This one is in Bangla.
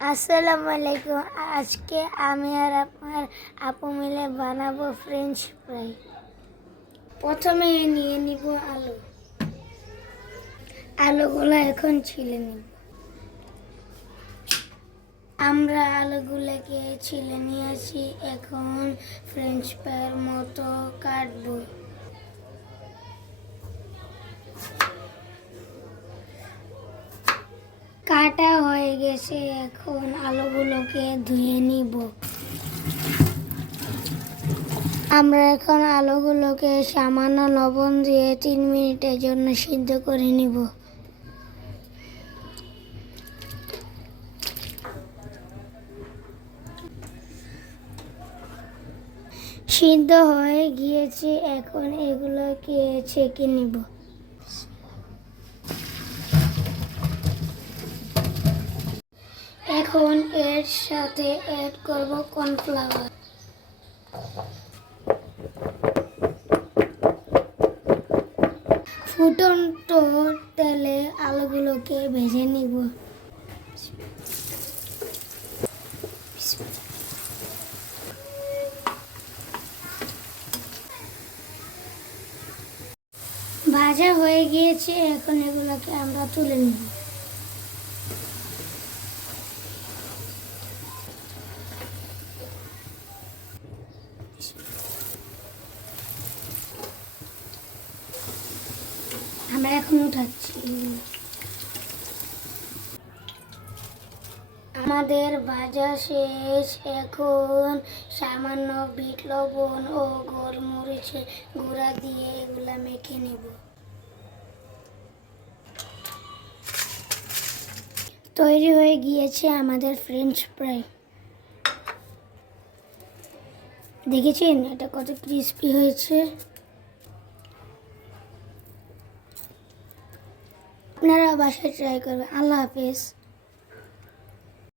আসসালামু আলাইকুম। আজকে আমি আর আমার আপু মিলে বানাবো ফ্রেঞ্চ ফ্রাই। প্রথমে নিয়ে নিব আলুগুলো এখন ছিলে নিব। আমরা আলুগুলোকে ছিলে নিয়েছি, এখন ফ্রেঞ্চ ফ্রাইয়ের মতো কাটবো। কাটা হয়ে গেছে, এখন আলুগুলোকে ধুয়ে নিব। আমরা এখন আলুগুলোকে সামান্য লবণ দিয়ে 3 মিনিটের জন্য সিদ্ধ করে নিব। সিদ্ধ হয়ে গিয়েছে, এখন এগুলোকে ছেঁকে নিব। এখন এর সাথে অ্যাড করব কর্নফ্লাওয়ার। ফুটন্ত তেলে আলুগুলোকে ভেজে নিব। ভাজা হয়ে গিয়েছে, এখন এগুলোকে আমরা তুলে নিব। আমরা এখন উঠাচ্ছি। আমাদের ভাজা শেষ, এখন সামান্য বিট লবণ ও গোলমরিচের গুঁড়া দিয়ে এগুলা মেখে নেব। তৈরি হয়ে গিয়েছে আমাদের ফ্রেঞ্চ ফ্রাই। দেখেছেন এটা কত ক্রিস্পি হয়েছে। আপনারা বাসায় ট্রাই করবেন। আল্লাহ হাফেজ।